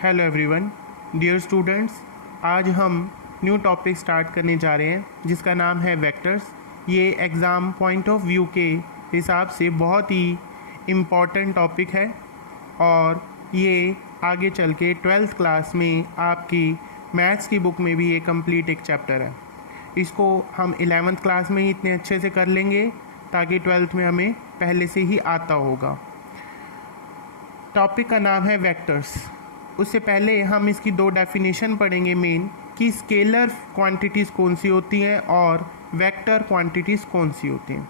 Hello everyone, dear students. आज हम new topic start करने जा रहे हैं जिसका नाम है वेक्टर्स। ये एग्ज़ाम पॉइंट ऑफ व्यू के हिसाब से बहुत ही इम्पॉर्टेंट टॉपिक है और ये आगे चल के 12th क्लास में आपकी मैथ्स की बुक में भी ये कंप्लीट एक चैप्टर है। इसको हम 11th क्लास में ही इतने अच्छे से कर लेंगे ताकि 12th में हमें पहले से ही आता होगा। टॉपिक का नाम है वेक्टर्स। उससे पहले हम इसकी दो डेफिनेशन पढ़ेंगे मेन, कि स्केलर क्वांटिटीज़ कौन सी होती हैं और वेक्टर क्वांटिटीज़ कौन सी होती हैं।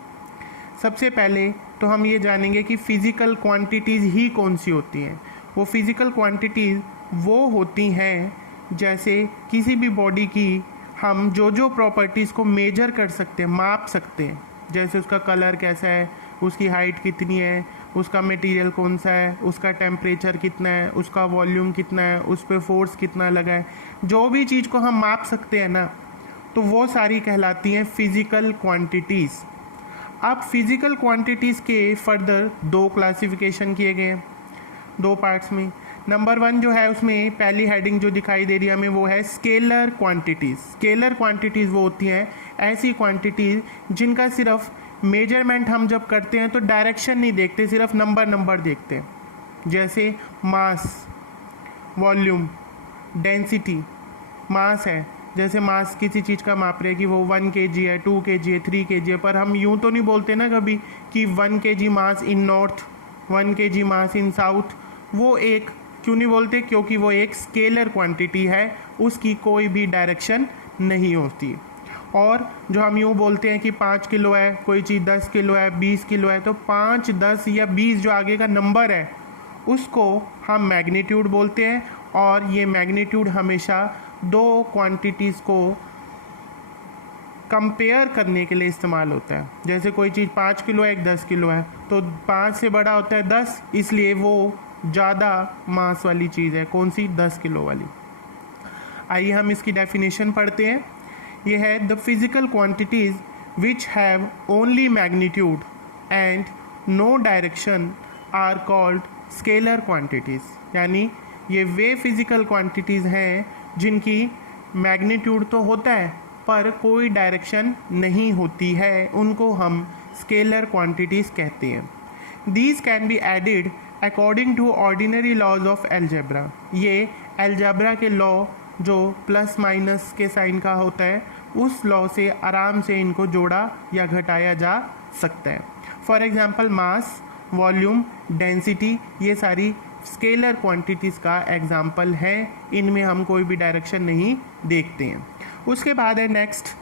सबसे पहले तो हम ये जानेंगे कि फ़िज़िकल क्वांटिटीज़ ही कौन सी होती हैं। वो फ़िज़िकल क्वांटिटीज़ वो होती हैं जैसे किसी भी बॉडी की हम जो प्रॉपर्टीज़ को मेजर कर सकते हैं, माप सकते हैं। जैसे उसका कलर कैसा है, उसकी हाइट कितनी है, उसका मटेरियल कौन सा है, उसका टेम्परेचर कितना है, उसका वॉल्यूम कितना है, उस पर फोर्स कितना लगा है। जो भी चीज़ को हम माप सकते हैं ना, तो वो सारी कहलाती हैं फ़िज़िकल क्वांटिटीज़। अब फिज़िकल क्वांटिटीज़ के फर्दर दो क्लासिफिकेशन किए गए हैं दो पार्ट्स में। नंबर 1 जो है उसमें पहली हेडिंग जो दिखाई दे रही है हमें वो है स्केलर क्वांटिटीज़। स्केलर क्वांटिटीज़ वो होती हैं ऐसी क्वांटिटीज़ जिनका सिर्फ मेजरमेंट हम जब करते हैं तो डायरेक्शन नहीं देखते, सिर्फ नंबर देखते हैं। जैसे मास, वॉल्यूम, डेंसिटी। मास है, जैसे मास किसी चीज़ का माप रहे कि वो 1 kg है, 2 kg है, 3 kg है, पर हम यूँ तो नहीं बोलते ना कभी कि 1 kg मास इन नॉर्थ, 1 kg मास इन साउथ। वो एक क्यों नहीं बोलते? क्योंकि वो एक स्केलर क्वांटिटी है, उसकी कोई भी डायरेक्शन नहीं होती। और जो हम यूँ बोलते हैं कि 5 किलो है, कोई चीज़ 10 किलो है, 20 किलो है, तो 5, 10 या 20 जो आगे का नंबर है उसको हम मैग्नीट्यूड बोलते हैं। और ये मैग्नीट्यूड हमेशा दो क्वांटिटीज़ को कंपेयर करने के लिए इस्तेमाल होता है। जैसे कोई चीज़ 5 किलो है, एक 10 किलो है, तो 5 से बड़ा होता है 10, इसलिए वो ज़्यादा मास वाली चीज़ है। कौन सी? 10 किलो वाली। आइए हम इसकी डेफिनेशन पढ़ते हैं। ये है the physical quantities which have only magnitude and no direction are called scalar quantities. यानी ये वे फिज़िकल क्वांटिटीज़ हैं जिनकी मैग्नीट्यूड तो होता है पर कोई डायरेक्शन नहीं होती है, उनको हम स्केलर क्वांटिटीज़ कहते हैं। These can be added according to ordinary laws of algebra. ये एल्जेब्रा के लॉ जो प्लस माइनस के साइन का होता है, उस लॉ से आराम से इनको जोड़ा या घटाया जा सकता है। For example mass, volume, density, ये सारी स्केलर क्वांटिटीज़ का एग्जांपल है। इनमें हम कोई भी डायरेक्शन नहीं देखते हैं। उसके बाद है नेक्स्ट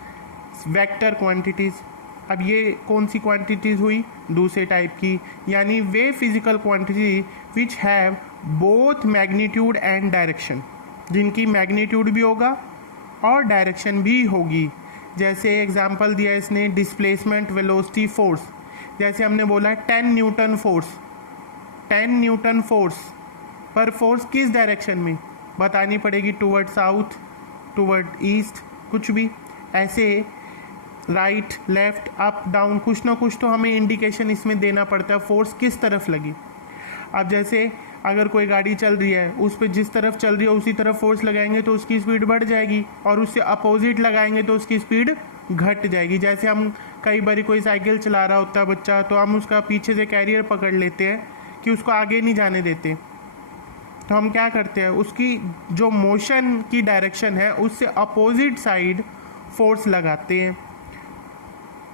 वेक्टर क्वांटिटीज़। अब ये कौन सी क्वांटिटीज़ हुई? दूसरे टाइप की, यानी वे physical quantity which have both magnitude and direction, जिनकी मैग्नीट्यूड भी होगा और डायरेक्शन भी होगी। जैसे एग्जांपल दिया इसने डिस्प्लेसमेंट, वेलोसिटी, फोर्स। जैसे हमने बोला 10 न्यूटन फोर्स, 10 न्यूटन फोर्स, पर फोर्स किस डायरेक्शन में बतानी पड़ेगी? टूवर्ड साउथ, टूवर्ड ईस्ट, कुछ भी ऐसे, राइट, लेफ्ट, अप, डाउन, कुछ ना कुछ तो हमें इंडिकेशन इसमें देना पड़ता है फोर्स किस तरफ लगी। अब जैसे अगर कोई गाड़ी चल रही है, उस पर जिस तरफ चल रही है उसी तरफ फोर्स लगाएंगे तो उसकी स्पीड बढ़ जाएगी, और उससे अपोजिट लगाएंगे तो उसकी स्पीड घट जाएगी। जैसे हम कई बार कोई साइकिल चला रहा होता है बच्चा, तो हम उसका पीछे से कैरियर पकड़ लेते हैं कि उसको आगे नहीं जाने देते, तो हम क्या करते हैं, उसकी जो मोशन की डायरेक्शन है उससे अपोजिट साइड फोर्स लगाते हैं,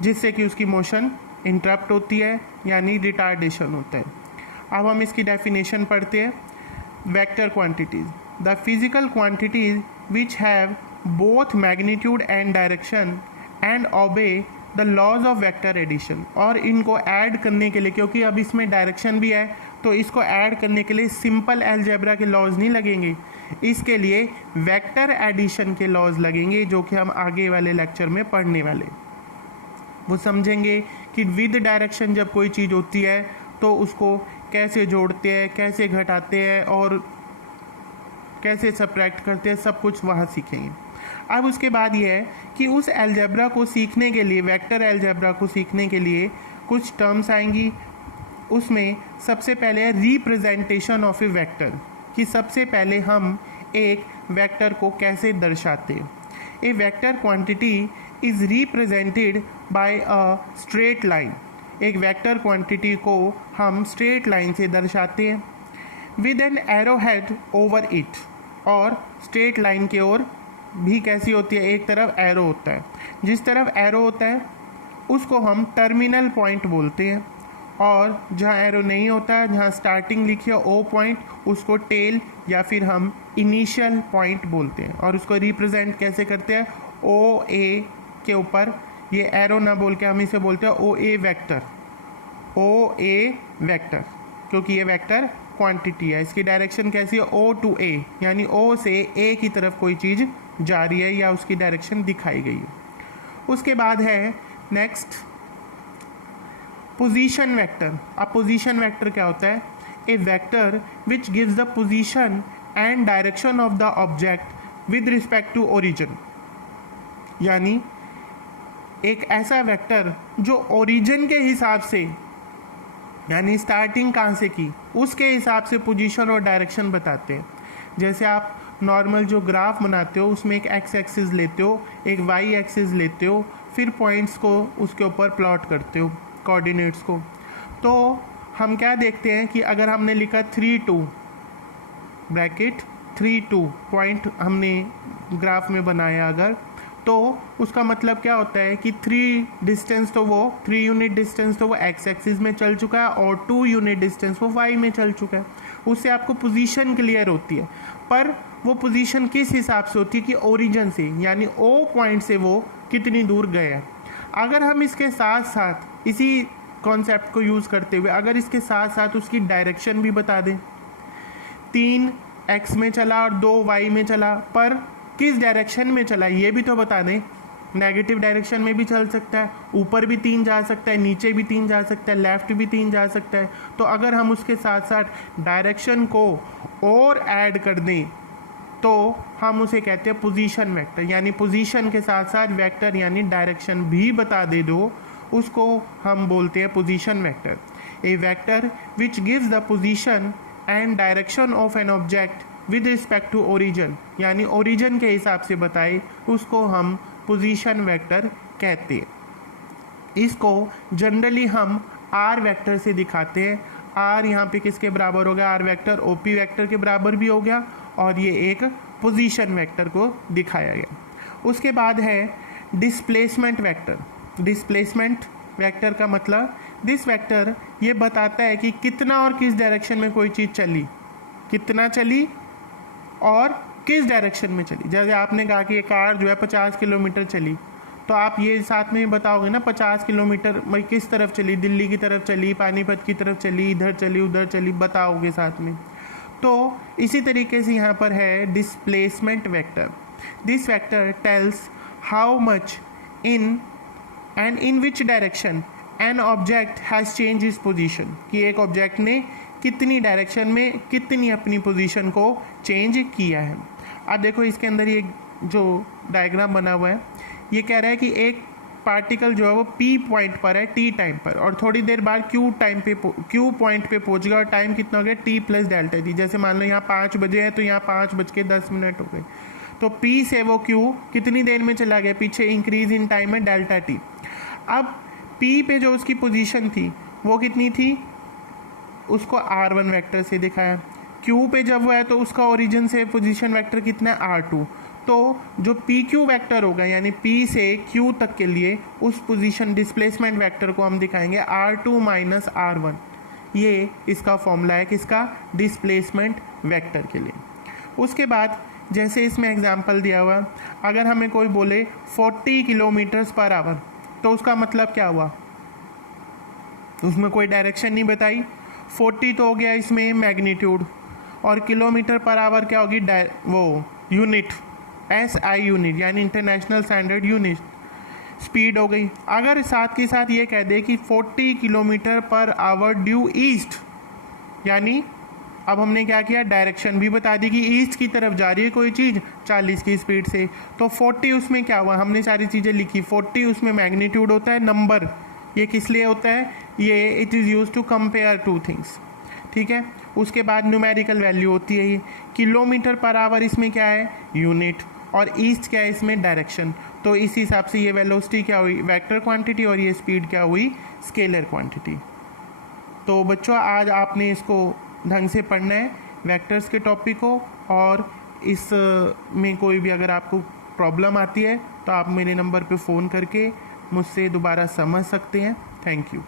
जिससे कि उसकी मोशन इंटरप्ट होती है, यानी रिटार्डेशन होता है। अब हम इसकी डेफिनेशन पढ़ते हैं। Vector quantities, the physical quantities which have both magnitude and direction and obey the laws of vector addition. और इनको ऐड करने के लिए, क्योंकि अब इसमें डायरेक्शन भी है, तो इसको ऐड करने के लिए सिंपल अलजेब्रा के लॉज नहीं लगेंगे, इसके लिए वेक्टर एडिशन के लॉज लगेंगे, जो कि हम आगे वाले लेक्चर में पढ़ने वाले। वो समझेंगे कि विद डायरेक्शन जब कोई चीज़ होती है तो उसको कैसे जोड़ते हैं, कैसे घटाते हैं और कैसे सब्ट्रैक्ट करते हैं, सब कुछ वहाँ सीखेंगे। अब उसके बाद ये है कि उस अलजेब्रा को सीखने के लिए, वेक्टर अलजेब्रा को सीखने के लिए कुछ टर्म्स आएंगी। उसमें सबसे पहले है रिप्रेजेंटेशन ऑफ ए वेक्टर। कि सबसे पहले हम एक वेक्टर को कैसे दर्शाते हैं। A vector quantity is represented by a straight line. एक वेक्टर क्वांटिटी को हम स्ट्रेट लाइन से दर्शाते हैं with an arrow head over it. और स्ट्रेट लाइन की ओर भी कैसी होती है, एक तरफ एरो होता है, जिस तरफ एरो होता है उसको हम टर्मिनल पॉइंट बोलते हैं, और जहाँ एरो नहीं होता है, जहाँ स्टार्टिंग लिखी है ओ पॉइंट, उसको टेल या फिर हम इनिशियल पॉइंट बोलते हैं। और उसको रिप्रेजेंट कैसे करते हैं, ओ ए के ऊपर, ये एरो ना बोल के हम इसे बोलते हैं ओ ए वेक्टर, ओ ए वेक्टर, क्योंकि ये वेक्टर क्वांटिटी है। इसकी डायरेक्शन कैसी है, ओ टू ए, यानी ओ से ए की तरफ कोई चीज़ जा रही है या उसकी डायरेक्शन दिखाई गई है। उसके बाद है नेक्स्ट पोजीशन वेक्टर। अब पोजीशन वेक्टर क्या होता है, a vector which gives the position and direction of the object with respect to origin. यानी एक ऐसा वेक्टर जो ओरिजिन के हिसाब से, यानी स्टार्टिंग कहाँ से की, उसके हिसाब से पोजीशन और डायरेक्शन बताते हैं। जैसे आप नॉर्मल जो ग्राफ बनाते हो उसमें एक एक्स एक्सिस लेते हो, एक वाई एक्सिस लेते हो, फिर पॉइंट्स को उसके ऊपर प्लॉट करते हो, कोऑर्डिनेट्स को। तो हम क्या देखते हैं कि अगर हमने लिखा 3 2 ब्रैकेट 3 2 पॉइंट हमने ग्राफ में बनाया अगर, तो उसका मतलब क्या होता है कि 3 डिस्टेंस तो वो 3 यूनिट डिस्टेंस तो वो एक्स एक्सिस में चल चुका है और 2 यूनिट डिस्टेंस वो वाई में चल चुका है। उससे आपको पोजीशन क्लियर होती है, पर वो पोजीशन किस हिसाब से होती है कि ओरिजिन से, यानी ओ पॉइंट से वो कितनी दूर गए हैं। अगर हम इसके साथ साथ इसी कॉन्सेप्ट को यूज़ करते हुए अगर इसके साथ साथ उसकी डायरेक्शन भी बता दें, 3 एक्स में चला और 2 वाई में चला, पर किस डायरेक्शन में चला ये भी तो बता दें। नेगेटिव डायरेक्शन में भी चल सकता है, ऊपर भी 3 जा सकता है, नीचे भी 3 जा सकता है, लेफ्ट भी 3 जा सकता है। तो अगर हम उसके साथ साथ डायरेक्शन को और ऐड कर दें तो हम उसे कहते हैं पोजीशन वेक्टर। यानी पोजीशन के साथ साथ वेक्टर यानी डायरेक्शन भी बता दे दो, उसको हम बोलते हैं position vector. A vector which gives the position and direction of an object with respect to origin, यानी ओरिजिन के हिसाब से बताए, उसको हम पोजीशन वेक्टर कहते हैं। इसको जनरली हम आर वेक्टर से दिखाते हैं। आर यहाँ पे किसके बराबर हो गया, आर वेक्टर ओपी वेक्टर के बराबर भी हो गया, और ये एक पोजीशन वेक्टर को दिखाया गया। उसके बाद है डिस्प्लेसमेंट वेक्टर। डिस्प्लेसमेंट वेक्टर का मतलब दिस वेक्टर ये बताता है कि कितना और किस डायरेक्शन में कोई चीज़ चली, कितना चली और किस डायरेक्शन में चली। जैसे आपने कहा कि ये कार जो है 50 किलोमीटर चली, तो आप ये साथ में बताओगे ना 50 किलोमीटर किस तरफ चली, दिल्ली की तरफ चली, पानीपत की तरफ चली, इधर चली, उधर चली, बताओगे साथ में। तो इसी तरीके से यहाँ पर है displacement vector. This vector tales how much in and in which direction an object has change is position, कि एक ऑब्जेक्ट ने कितनी डायरेक्शन में कितनी अपनी पोजीशन को चेंज किया है। अब देखो इसके अंदर ये जो डायग्राम बना हुआ है, ये कह रहा है कि एक पार्टिकल जो है वो P पॉइंट पर है T टाइम पर, और थोड़ी देर बाद Q पॉइंट पे पहुंच गया, और टाइम कितना हो गया T प्लस डेल्टा T। जैसे मान लो यहाँ 5 बजे है तो यहाँ 5:10 हो गए, तो P से वो Q कितनी देर में चला गया, पीछे इंक्रीज इन टाइम है डेल्टा T। अब P पे जो उसकी पोजीशन थी वो कितनी थी, उसको R1 वेक्टर से दिखाया। Q पे जब वो है तो उसका ओरिजिन से पोजीशन वेक्टर कितना है, R2। तो जो PQ वेक्टर होगा, यानी P से Q तक के लिए उस पोजीशन डिस्प्लेसमेंट वेक्टर को हम दिखाएंगे R2 माइनस R1। ये इसका फॉर्मूला है किसका, डिस्प्लेसमेंट वेक्टर के लिए। उसके बाद जैसे इसमें एग्जांपल दिया हुआ, अगर हमें कोई बोले 40 किलोमीटर्स पर आवर, तो उसका मतलब क्या हुआ, उसमें कोई डायरेक्शन नहीं बताई। 40 तो हो गया इसमें मैग्नीट्यूड, और किलोमीटर पर आवर क्या होगी, वो यूनिट, SI यूनिट यानी इंटरनेशनल स्टैंडर्ड यूनिट, स्पीड हो गई। अगर साथ के साथ ये कह दे कि 40 kilometre per hour due east, यानी अब हमने क्या किया, डायरेक्शन भी बता दी कि ईस्ट की तरफ जा रही है कोई चीज़ 40 की स्पीड से, तो 40 उसमें क्या हुआ, हमने सारी चीज़ें लिखी। 40 उसमें मैग्नीट्यूड होता है, नंबर, ये किस लिए होता है, ये it is use to compare two things, ठीक है। उसके बाद न्यूमेरिकल वैल्यू होती है ये किलोमीटर पर आवर, इसमें क्या है यूनिट, और ईस्ट क्या है इसमें डायरेक्शन। तो इस हिसाब से ये वेलोसिटी क्या हुई वेक्टर क्वांटिटी और ये स्पीड क्या हुई स्केलर क्वांटिटी। तो बच्चों आज आपने इसको ढंग से पढ़ना है वेक्टर्स के टॉपिक को, और इस में कोई भी अगर आपको प्रॉब्लम आती है तो आप मेरे नंबर पे फ़ोन करके मुझसे दोबारा समझ सकते हैं। Thank you.